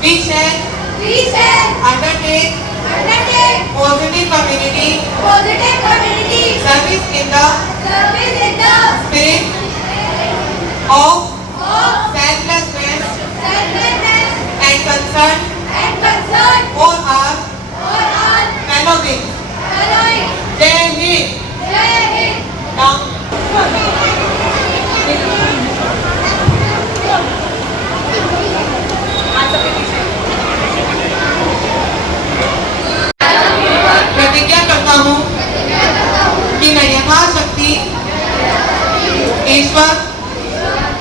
We shall undertake positive community service in the spirit of selflessness and concern for our fellow beings. Jai Hind. Now, प्रतिज्ञा करता हूँ कि मैं यथाशक्ति ईश्वर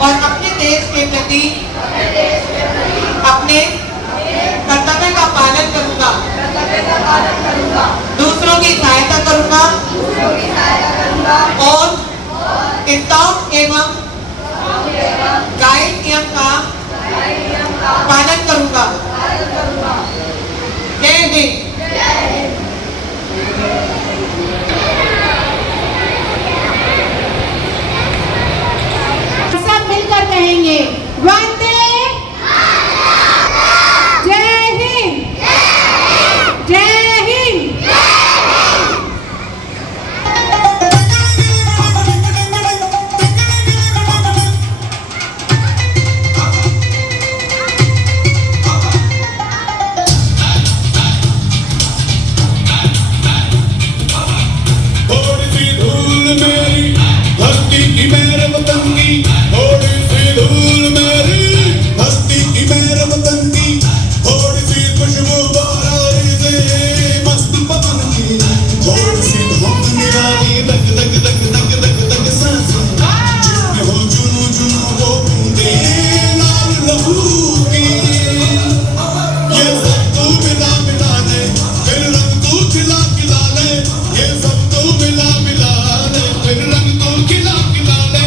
और अपने देश के प्रति अपने कर्तव्य का पालन करूँगा, दूसरों की सहायता करूँगा और स्काउट एवं गाइड नियम का पालन करूँगा। जय हिंद। सब मिलकर कहेंगे वंदे जय हिंद, जय हिंद। थोड़ी सी धूल मेरी धरती की मेरे वतन की, थोड़ी सी धूल मेरी धरती की मेरे वतन की, थोड़ी सी खुशबू बारारी से मस्त पवन की, थोड़ी सी धुंध निराली दग दग दग दग दग दग सांसें, जिसमें हो जुनू जुनू वो बूंदे लाल लहू की, ये सब तू मिला मिला दे, फिर रंग तू खिला खिला ले, ये सब तू मिला मिला दे, फिर रंग तू खिला खिला ले।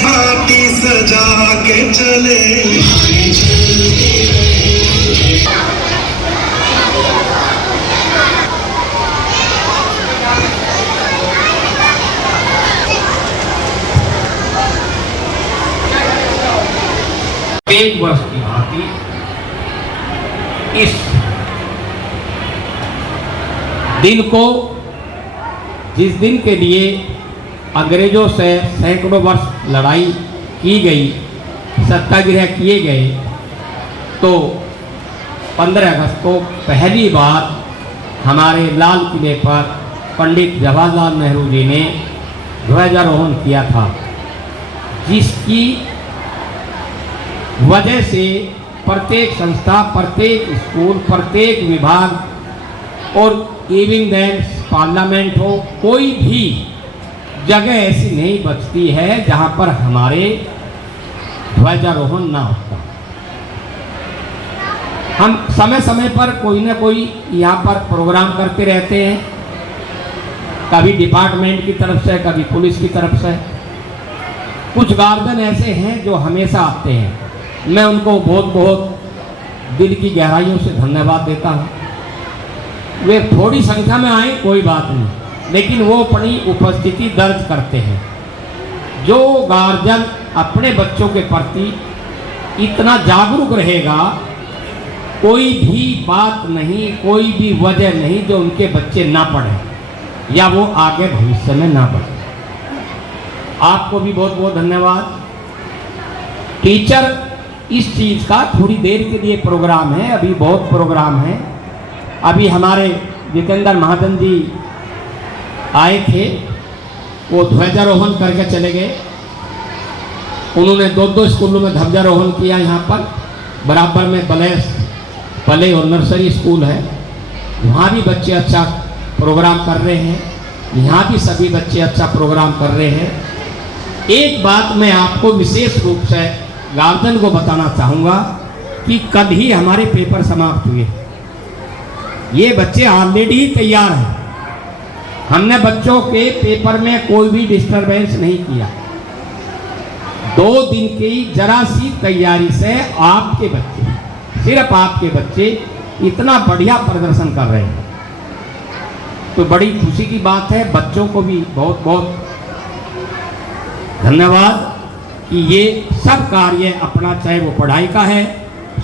हाथी सजा के चले एक वर्ष की भांति इस दिन को, जिस दिन के लिए अंग्रेजों से सैकड़ों वर्ष लड़ाई की गई, सत्याग्रह किए गए, तो 15 अगस्त को पहली बार हमारे लाल किले पर पंडित जवाहरलाल नेहरू जी ने ध्वजारोहण किया था, जिसकी वजह से प्रत्येक संस्था, प्रत्येक स्कूल, प्रत्येक विभाग और इवन देन पार्लियामेंट हो, कोई भी जगह ऐसी नहीं बचती है जहां पर हमारे ध्वजारोहण ना होता। हम समय समय पर कोई ना कोई यहाँ पर प्रोग्राम करते रहते हैं, कभी डिपार्टमेंट की तरफ से, कभी पुलिस की तरफ से। कुछ गार्जियन ऐसे हैं जो हमेशा आते हैं, मैं उनको बहुत बहुत दिल की गहराइयों से धन्यवाद देता हूँ। वे थोड़ी संख्या में आए कोई बात नहीं, लेकिन वो अपनी उपस्थिति दर्ज करते हैं। जो गार्जियन अपने बच्चों के प्रति इतना जागरूक रहेगा, कोई भी बात नहीं, कोई भी वजह नहीं जो उनके बच्चे ना पढ़ें या वो आगे भविष्य में ना बढ़े। आपको भी बहुत बहुत धन्यवाद। टीचर इस चीज़ का थोड़ी देर के लिए प्रोग्राम है, अभी बहुत प्रोग्राम है। अभी हमारे जितेंद्र महाजन जी आए थे, वो ध्वजारोहण करके चले गए। उन्होंने 2 स्कूलों में ध्वजारोहण किया। यहाँ पर बराबर में प्ले और नर्सरी स्कूल है, वहाँ भी बच्चे अच्छा प्रोग्राम कर रहे हैं। यहाँ भी सभी बच्चे अच्छा प्रोग्राम कर रहे हैं। एक बात मैं आपको विशेष रूप से गार्जियन को बताना चाहूँगा कि कल ही हमारे पेपर समाप्त हुए। ये बच्चे ऑलरेडी तैयार हैं। हमने बच्चों के पेपर में कोई भी डिस्टरबेंस नहीं किया। 2 दिन की जरा सी तैयारी से आपके बच्चे, सिर्फ आपके बच्चे इतना बढ़िया प्रदर्शन कर रहे हैं, तो बड़ी खुशी की बात है। बच्चों को भी बहुत बहुत धन्यवाद कि ये सब कार्य अपना, चाहे वो पढ़ाई का है,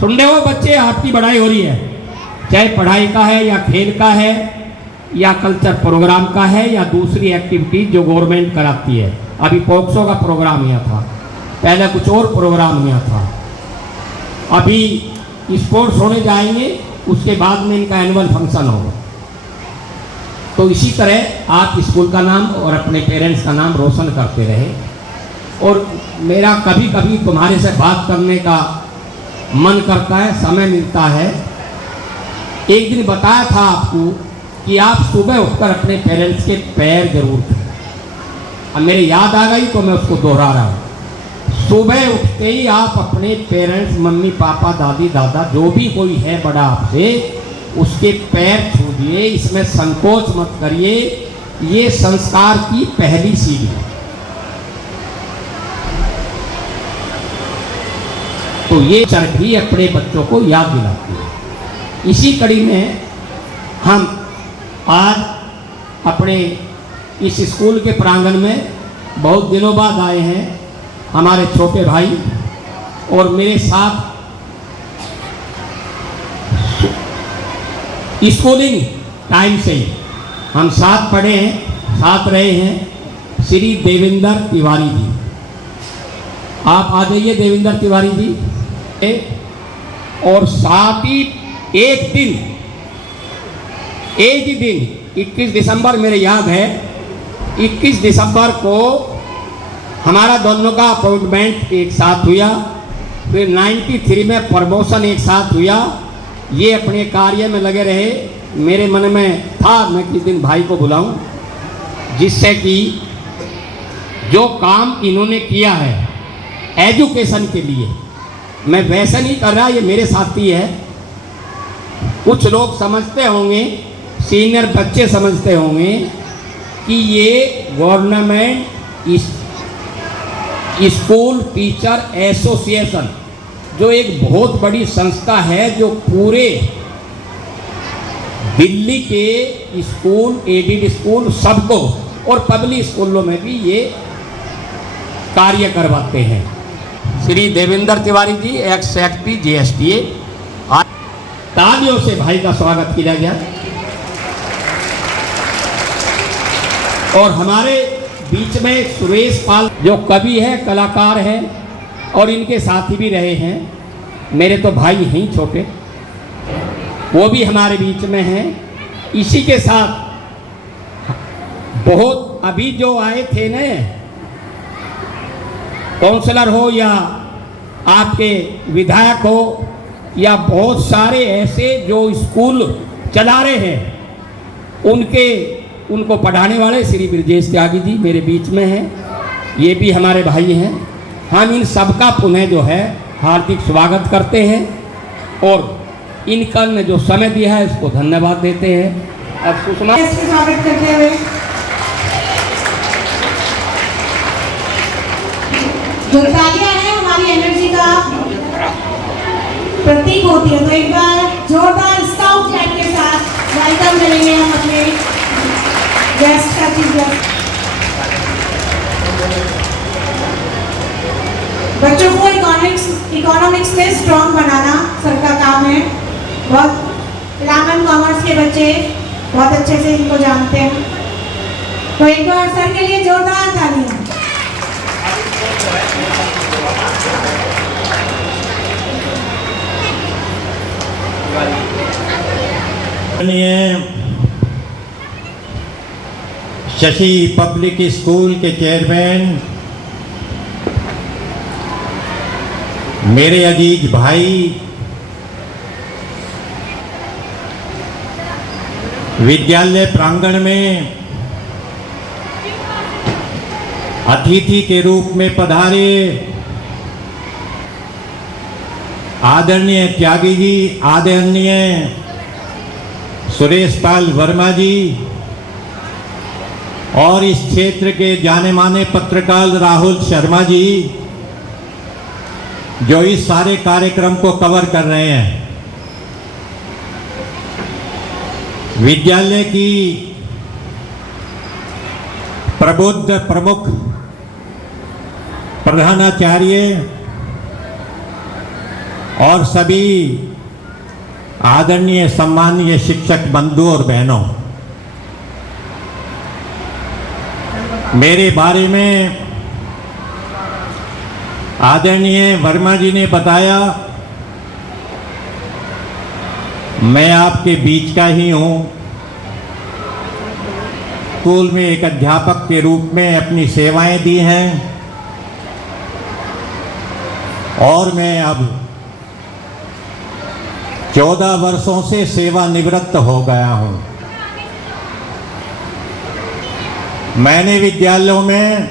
सुन रहे हो बच्चे, आपकी पढ़ाई हो रही है, चाहे पढ़ाई का है या खेल का है या कल्चर प्रोग्राम का है या दूसरी एक्टिविटीज जो गवर्नमेंट कराती है। अभी पोक्सो का प्रोग्राम हुआ था, पहले कुछ और प्रोग्राम हुआ था, अभी स्पोर्ट्स होने जाएंगे, उसके बाद में इनका एनुअल फंक्शन होगा। तो इसी तरह आप स्कूल का नाम और अपने पेरेंट्स का नाम रोशन करते रहे। और मेरा कभी कभी तुम्हारे से बात करने का मन करता है, समय मिलता है। एक दिन बताया था आपको कि आप सुबह उठकर अपने पेरेंट्स के पैर जरूर धोएं। अब मेरे याद आ गई तो मैं उसको दोहरा रहा हूँ। सुबह उठते ही आप अपने पेरेंट्स, मम्मी पापा दादी दादा जो भी कोई है बड़ा आपसे, उसके पैर छूजिए। इसमें संकोच मत करिए, ये संस्कार की पहली सीढ़ी है। तो ये चरखी अपने बच्चों को याद दिलाती है। इसी कड़ी में हम आज अपने इस स्कूल के प्रांगण में बहुत दिनों बाद आए हैं। हमारे छोटे भाई और मेरे साथ स्कूलिंग टाइम से ही हम साथ पढ़े हैं, साथ रहे हैं, श्री देवेंद्र तिवारी जी। आप आ जाइए देवेंद्र तिवारी जी। और साथ ही एक दिन 21 दिसंबर मेरे याद है, 21 दिसंबर को हमारा दोनों का अपॉइंटमेंट एक साथ हुआ। फिर 93 में प्रमोशन एक साथ हुआ। ये अपने कार्य में लगे रहे। मेरे मन में था मैं किस दिन भाई को बुलाऊं, जिससे कि जो काम इन्होंने किया है एजुकेशन के लिए, मैं वैसा नहीं कर रहा, ये मेरे साथी है। कुछ लोग समझते होंगे, सीनियर बच्चे समझते होंगे कि ये गवर्नमेंट स्कूल टीचर एसोसिएशन जो एक बहुत बड़ी संस्था है, जो पूरे दिल्ली के स्कूल, एडेड स्कूल सबको और पब्लिक स्कूलों में भी ये कार्य करवाते हैं। Shri Devendra Tiwari ji, x secretary जीएसटीए। तालियों से भाई का स्वागत किया गया। और हमारे बीच में सुरेश पाल जो कवि है, कलाकार है और इनके साथी भी रहे हैं, मेरे तो भाई हैं छोटे, वो भी हमारे बीच में हैं। इसी के साथ बहुत अभी जो आए थे न, काउंसलर हो या आपके विधायक हो या बहुत सारे ऐसे जो स्कूल चला रहे हैं, उनको पढ़ाने वाले श्री ब्रजेश त्यागी जी मेरे बीच में हैं। ये भी हमारे भाई हैं। हम इन सबका पुनः जो है हार्दिक स्वागत करते हैं और इनका ने जो समय दिया है इसको धन्यवाद देते हैं। अब सुषमा इसका स्वागत करते हुए जो तालियां हैं हमारी एनर्जी का प्रतीक होती है, तो एक बार जोरदार स्काउट लाइट के साथ वेलकम करेंगे हम अपने गेस्ट का। चीज बच्चों को इकोनॉमिक्स में स्ट्रॉन्ग बनाना सर का काम है। बहुत 11 कॉमर्स के बच्चे बहुत अच्छे से इनको जानते हैं, तो एक बार सर के लिए जोरदार तालियां। शशि पब्लिक स्कूल के चेयरमैन, मेरे अजीज भाई, विद्यालय प्रांगण में अतिथि के रूप में पधारे आदरणीय त्यागी जी, आदरणीय सुरेश पाल वर्मा जी और इस क्षेत्र के जाने माने पत्रकार राहुल शर्मा जी, जो इस सारे कार्यक्रम को कवर कर रहे हैं। विद्यालय की प्रबुद्ध प्रमुख प्रधानाचार्य और सभी आदरणीय सम्मानीय शिक्षक बंधु और बहनों, मेरे बारे में आदरणीय वर्मा जी ने बताया। मैं आपके बीच का ही हूँ। स्कूल में एक अध्यापक के रूप में अपनी सेवाएं दी हैं और मैं अब 14 वर्षों से सेवानिवृत्त हो गया हूँ। मैंने विद्यालयों में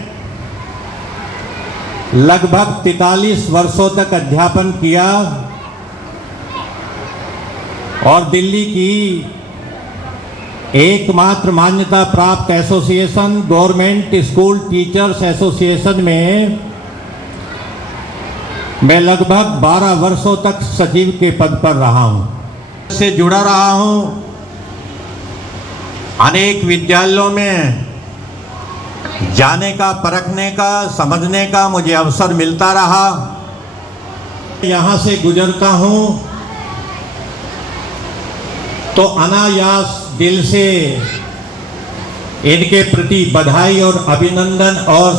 लगभग 43 वर्षों तक अध्यापन किया और दिल्ली की एकमात्र मान्यता प्राप्त association government school teachers association में मैं लगभग 12 वर्षों तक सचिव के पद पर रहा हूँ। से जुड़ा रहा हूँ। अनेक विद्यालयों में जाने का, परखने का, समझने का मुझे अवसर मिलता रहा। यहाँ से गुजरता हूँ तो अनायास दिल से इनके प्रति बधाई और अभिनंदन और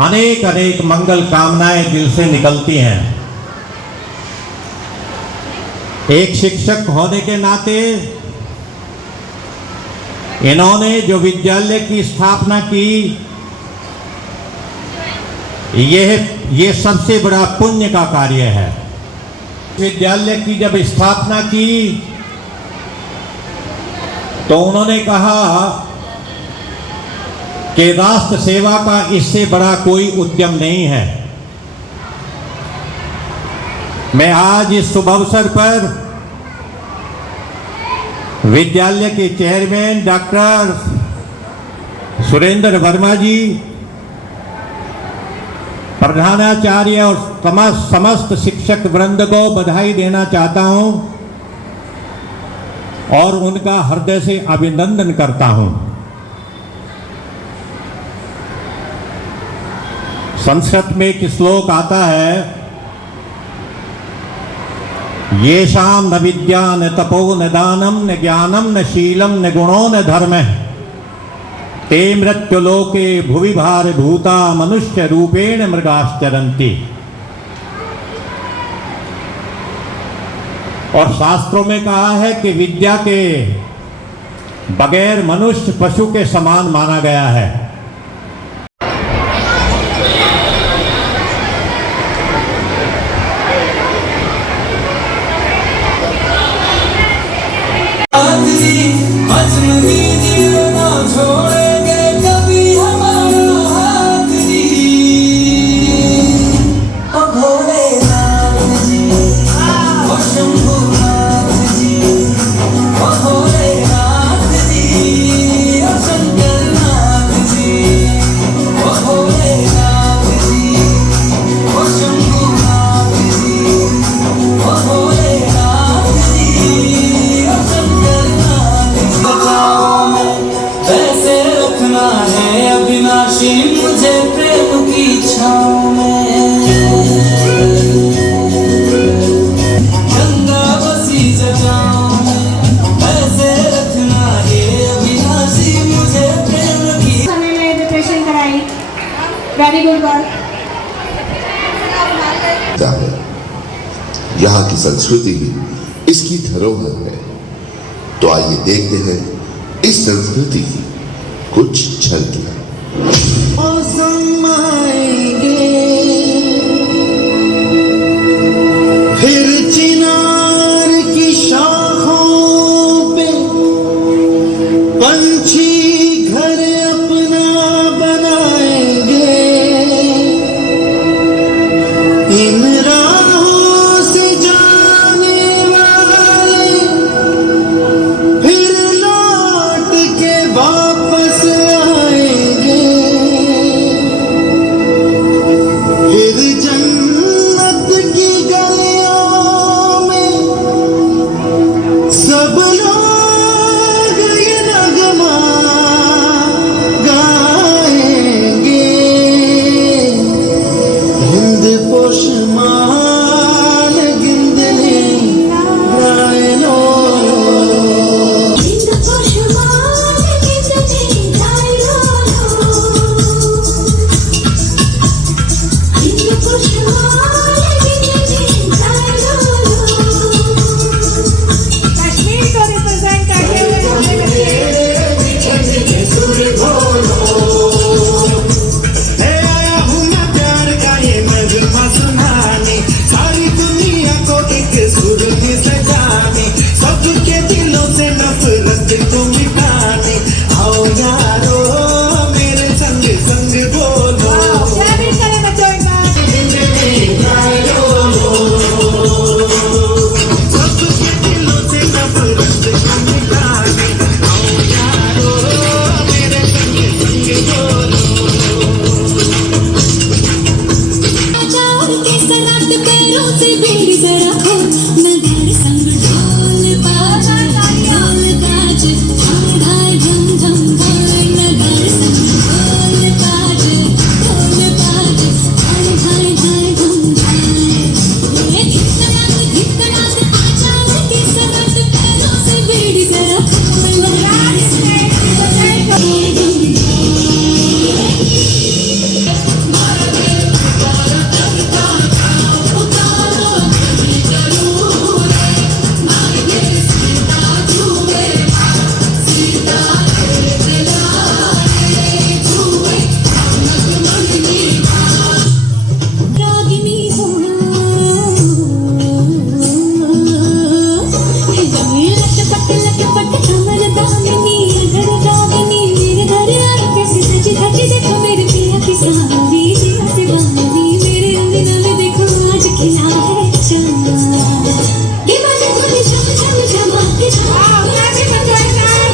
अनेक अनेक मंगल कामनाएं दिल से निकलती हैं। एक शिक्षक होने के नाते इन्होंने जो विद्यालय की स्थापना की, ये सबसे बड़ा पुण्य का कार्य है। विद्यालय की जब स्थापना की तो उन्होंने कहा कि राष्ट्र सेवा का इससे बड़ा कोई उद्यम नहीं है। मैं आज इस शुभ अवसर पर विद्यालय के चेयरमैन डॉक्टर सुरेंद्र वर्मा जी, प्रधानाचार्य और समस्त शिक्षक वृंद को बधाई देना चाहता हूं और उनका हृदय से अभिनंदन करता हूं। संस्कृत में एक श्लोक आता है, येषां न विद्या न तपो न दानम न ज्ञानम न शीलम न गुणो न धर्मः ते मृत्युलोके भुवि भारभूता मनुष्य रूपेण मृगाश्चरन्ति। और शास्त्रों में कहा है कि विद्या के बगैर मनुष्य पशु के समान माना गया है। मुझे प्रेम की छाँव में गंगा बसी जटाओं में ऐसे रखना है अविनाशी मुझे प्रेम की। समय में प्रिपरेशन कराई। Very good work. यहाँ की संस्कृति ही इसकी धरोहर है। तो आइए देखते हैं इस संस्कृति की कुछ झलकियां। मौसम आएंगे फिर चिनार की शाखों पे पंछी घर अपना बनाएंगे। इन राहों से जाने वाले फिर लौट के वापस आएंगे। फिर जन्नत की गलियों में सब लोग ये नगमा गाएंगे। हिंद पोषमान गिंदने गाए लो। हिंद पोषमान गिंदने गाए लो। हिंद पोषमान गिंदने गाए लो। कश्मीर को रिप्रेजेंट करते हुए हमारे बच्चे आया हूँ मैं प्यार का ये नगमा सुनाने, सारी दुनिया को एक सुर में सजाने, सबके दिलों से नफरत को मिटाने। आओ यारो मेरे संग संग बोलो। सेलिब्रेट करें बच्चों एक बार। सबके दिलों से नफरत को मिटाने। आओ यारो मेरे संग संग बोलो। चार के सराट पैरों से बेड़ी जरा खोल, मैं घर संग ढोल बाज ढाई ढाई झम झम ढोल। मैं घर संग ढोल बाज ढाई ढाई झम ढाई। ये धिकनाक आचार के सराट पैरों से बेड़ी जरा खोल, मैं घर संग रागिनी हो लटपट कमर दामिनी अगर रागिनी मेरे घर आई कैसे सजी धजी। देखो मेरे पिया की सारी जिया से बारी मेरे अंगना में देखो आज खिला है चंदा। ये बाजे बोले झम झम झमा के झमा। वाह, क्या भी बच्चों एक बार।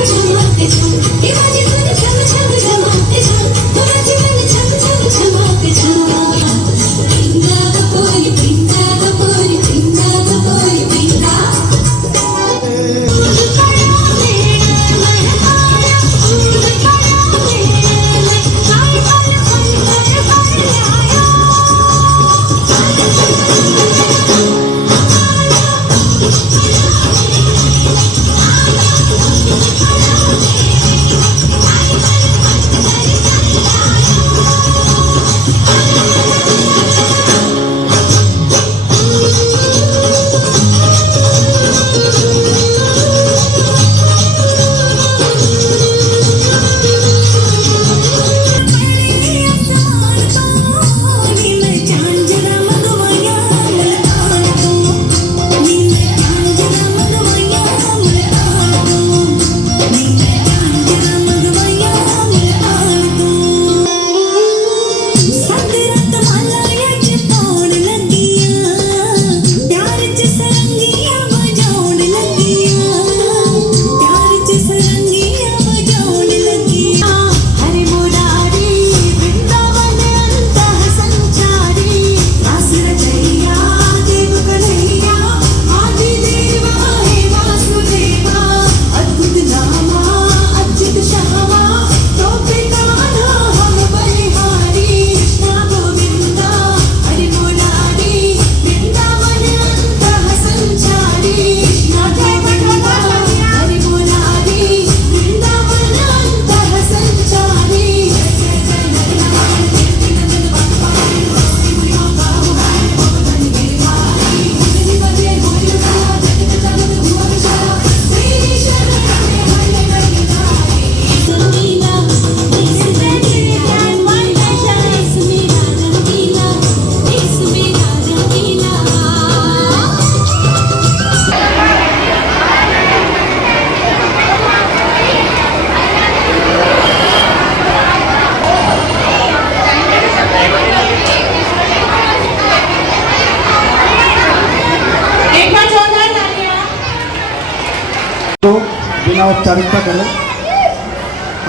बिना औपचारिकता करे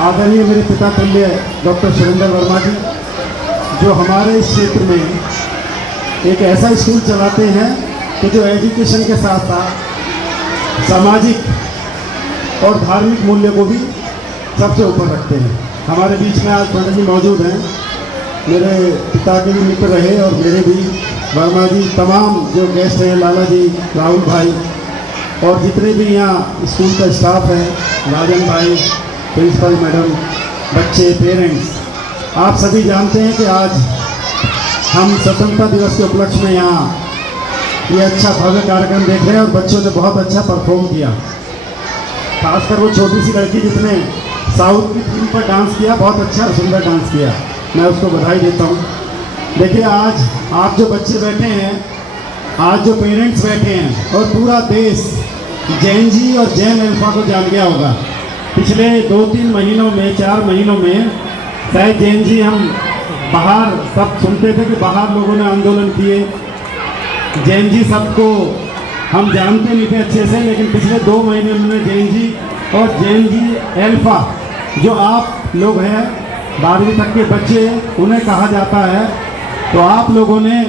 आदरणीय मेरे पिता तुल्य डॉक्टर सुरेंद्र वर्मा जी, जो हमारे इस क्षेत्र में एक ऐसा स्कूल चलाते हैं कि जो एजुकेशन के साथ साथ सामाजिक और धार्मिक मूल्य को भी सबसे ऊपर रखते हैं। हमारे बीच में आज पंडित जी मौजूद हैं, मेरे पिता के भी मित्र रहे और मेरे भी। वर्मा जी, तमाम जो गेस्ट हैं, लाला जी, राहुल भाई और जितने भी यहाँ स्कूल का स्टाफ है, राजन भाई, प्रिंसिपल मैडम, बच्चे, पेरेंट्स, आप सभी जानते हैं कि आज हम स्वतंत्रता दिवस के उपलक्ष्य में यहाँ ये अच्छा भव्य कार्यक्रम देख रहे हैं और बच्चों ने बहुत अच्छा परफॉर्म किया। खासकर वो छोटी सी लड़की जिसने साउथ की थीम पर डांस किया, बहुत अच्छा और सुंदर डांस किया, मैं उसको बधाई देता हूँ। देखिए, आज आप जो बच्चे बैठे हैं, आज जो पेरेंट्स बैठे हैं और पूरा देश जैन जी और जैन अल्फा को जान गया होगा। पिछले 2-3 महीनों में, 4 महीनों में शायद जैन जी, हम बाहर सब सुनते थे कि बाहर लोगों ने आंदोलन किए, जैन जी सबको हम जानते नहीं थे अच्छे से, लेकिन पिछले 2 महीने में जैन जी और जैन जी अल्फा, जो आप लोग हैं 12वीं तक के बच्चे, उन्हें कहा जाता है, तो आप लोगों ने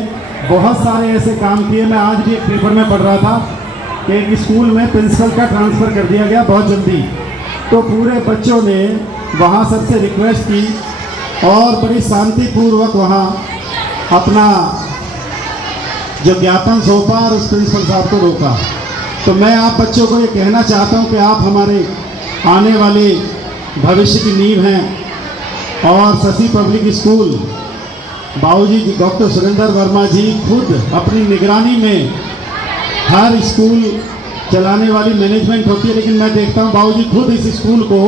बहुत सारे ऐसे काम किए। मैं आज भी एक पेपर में पढ़ रहा था कि एक स्कूल में प्रिंसिपल का ट्रांसफ़र कर दिया गया बहुत जल्दी, तो पूरे बच्चों ने वहाँ सबसे रिक्वेस्ट की और बड़ी शांतिपूर्वक वहाँ अपना जो ज्ञापन सौंपा और उस प्रिंसिपल साहब को रोका। तो मैं आप बच्चों को ये कहना चाहता हूँ कि आप हमारे आने वाले भविष्य की नींव हैं और शशि पब्लिक स्कूल, बाबूजी डॉक्टर सुरेंद्र वर्मा जी खुद अपनी निगरानी में, हर स्कूल चलाने वाली मैनेजमेंट होती है, लेकिन मैं देखता हूँ बाबूजी खुद इस स्कूल को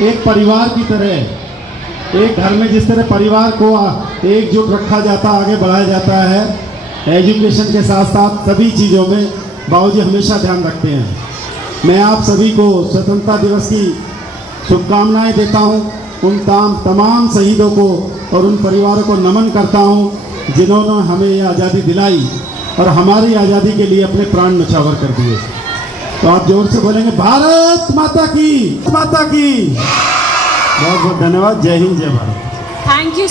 एक परिवार की तरह, एक घर में जिस तरह परिवार को एकजुट रखा जाता, आगे बढ़ाया जाता है, एजुकेशन के साथ साथ सभी चीज़ों में बाबूजी हमेशा ध्यान रखते हैं। मैं आप सभी को स्वतंत्रता दिवस की शुभकामनाएं देता हूं। उन तमाम शहीदों को और उन परिवारों को नमन करता हूं जिन्होंने हमें ये आज़ादी दिलाई और हमारी आज़ादी के लिए अपने प्राण न्यौछावर कर दिए। तो आप जोर से बोलेंगे, भारत माता की, माता की। बहुत बहुत धन्यवाद। जय हिंद, जय भारत। Thank you.